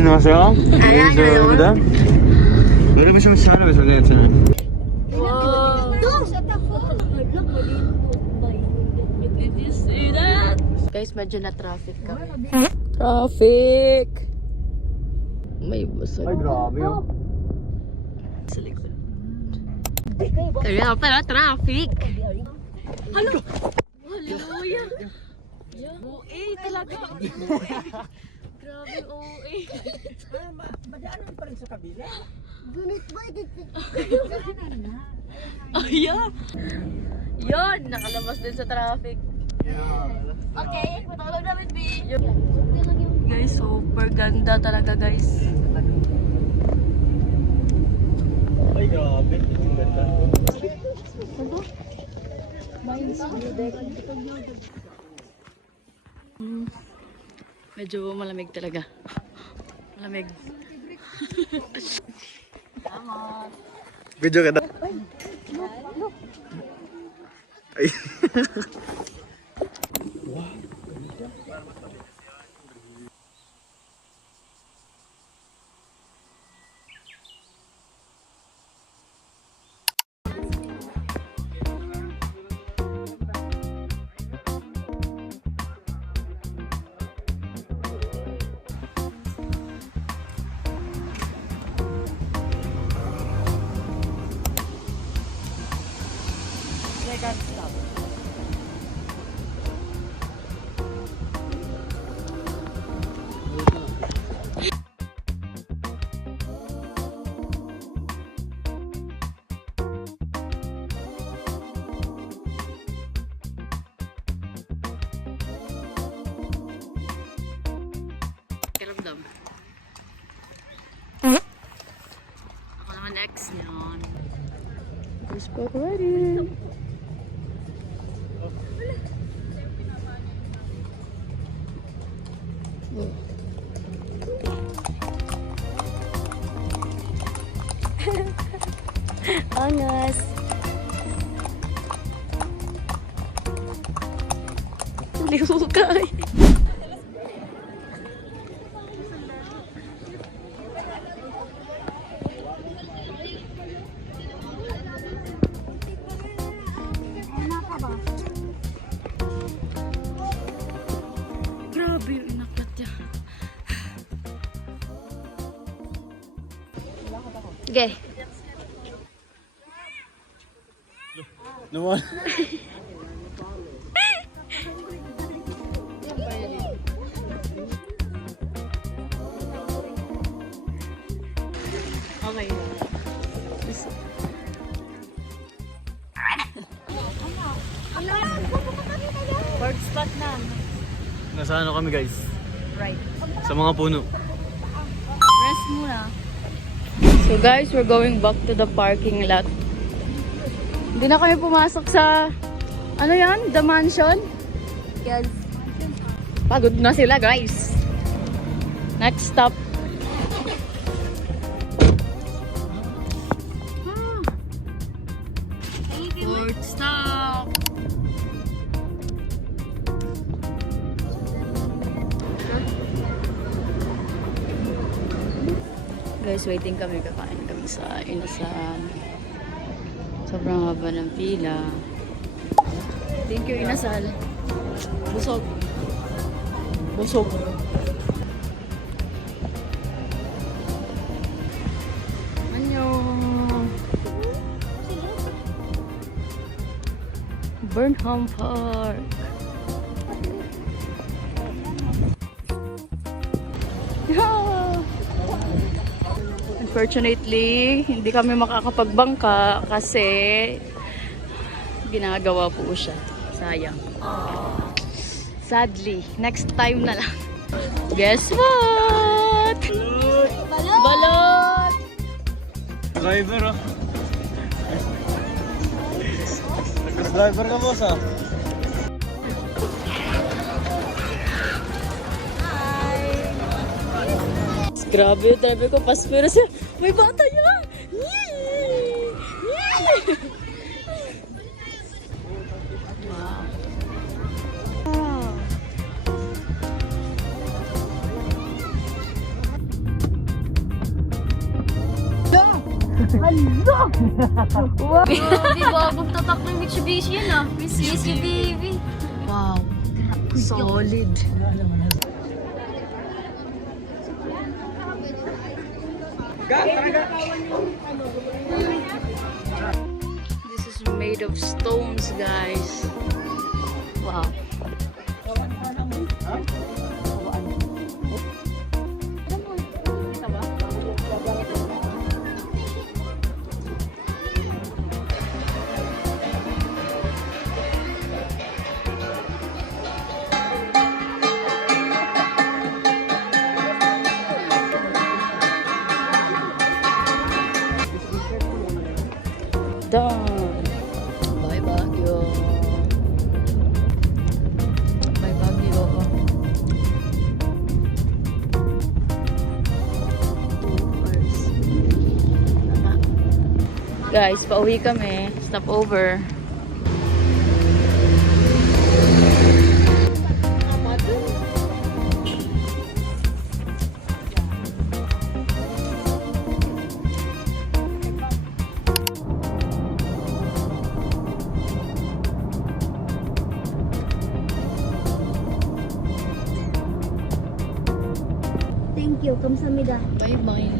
안녕하세요. 인사입니다. 여러분 좀 시원하게 전해드려요. Guys, medyo na traffic kami. Traffic! May busog. Ay, grabe yun. Sa likod. Kaya pala traffic! Halo! Hallelujah! OA talaga! Grabe OA! Madaanan pa rin sa kabila. Gunit ba? Ayan! Yun! Nakalabas din sa traffic. Okay, patulog namin, B. Guys, super ganda talaga, guys. Ay, grabe. Ang ganda. Medyo malamig talaga. Malamig. Video ka na. Ay. Kiramdam. Ako naman next yun. Let's go ready. Angas. Liwukay. Grabe yung inakyat niya. Sige. Naman. Okay. Bird spot na. Nasa ano kami guys? Right. Sa mga puno. Rest muna. So guys, we're going back to the parking lot. Hindi na kami pumasok sa, ano yan? The mansion? Yes. Pagod na sila guys. Next stop. Fourth stop. Guys, waiting kami. Kakain kami sa Inasal. Sobrang haba ng pila. Thank you, Inasal. Busog. Busog. Annyeong. Burnham Park. Unfortunately, hindi kami makakapagbangka kasi ginagawa po siya. Sayang. Sadly, next time na lang. Guess what? Balot! Balot! Driver oh. Driver ka boss ah. Grabe yung driver ko, paspero siya. May bata yan! Yee! Yee! Wow. Wow. Wow! Di ba? Magtatak ng Mitsubishi yan ah. Mitsubishi baby. Wow. Solid. This is made of stones, guys. Wow. Done. Bye, Baguio. Bye, Baguio. 2 hours. Guys, pauwi kami. Stop over. Thank you. Kamsahamnida. Bye-bye.